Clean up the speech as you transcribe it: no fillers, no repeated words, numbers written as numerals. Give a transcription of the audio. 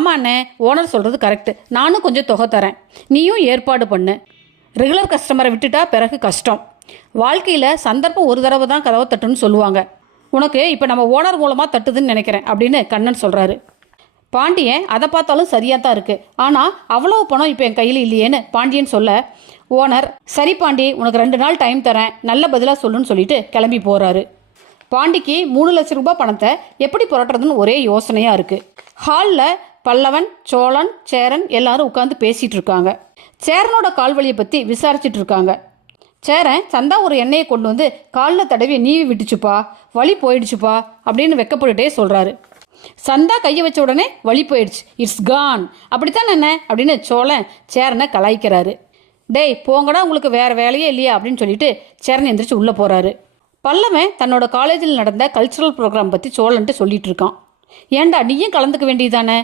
ஆமாண்ணே, ஓனர் சொல்கிறது கரெக்டு. நானும் கொஞ்சம் தொகை தரேன், நீயும் ஏற்பாடு பண்ணு. ரெகுலர் கஸ்டமரை விட்டுட்டா பிறகு கஷ்டம். வாழ்க்கையில் சந்தர்ப்பம் ஒரு தடவை தான் கதவை தட்டுன்னு சொல்லுவாங்க. உனக்கு இப்போ நம்ம ஓனர் மூலமாக தட்டுதுன்னு நினைக்கிறேன் அப்படின்னு கண்ணன் சொல்கிறாரு. பாண்டியன் அதை பார்த்தாலும் சரியாக தான் இருக்குது, ஆனால் அவ்வளோ பணம் இப்போ என் கையில் இல்லையேன்னு பாண்டியன் சொல்ல, ஓனர் சரி பாண்டி, உனக்கு 2 நாள் டைம் தரேன், நல்ல பதிலாக சொல்லுன்னு சொல்லிட்டு கிளம்பி போகிறாரு. பாண்டிக்கு 3 லட்சம் ரூபாய் பணத்தை எப்படி புரட்டுறதுன்னு ஒரே யோசனையாக இருக்குது. ஹாலில் பல்லவன், சோழன், சேரன் எல்லாரும் உட்காந்து பேசிகிட்டு இருக்காங்க. சேரனோட கால்வலியை பற்றி விசாரிச்சுட்டு இருக்காங்க. சேரன் சந்தா ஒரு எண்ணெயை கொண்டு வந்து காலில் தடவி நீவி விட்டுச்சுப்பா, வலி போயிடுச்சுப்பா அப்படின்னு வெக்கப்பட்டுட்டே சொல்கிறாரு. சந்தா கையை வச்ச உடனே வலி போயிடுச்சு, இட்ஸ் கான், அப்படித்தான் என்ன அப்படின்னு சோழன் சேரனை கலாய்க்கிறாரு. டேய் போங்கடா, உங்களுக்கு வேறு வேலையே இல்லையா அப்படின்னு சொல்லிட்டு சேரன் எந்திரிச்சு உள்ளே போகிறாரு. பல்லவன் தன்னோட காலேஜில் நடந்த கல்ச்சுரல் ப்ரோக்ராம் பற்றி சோழன்ட்டு சொல்லிட்டு இருக்கான். ஏண்டா நீயும் கலந்துக்க வேண்டியதானே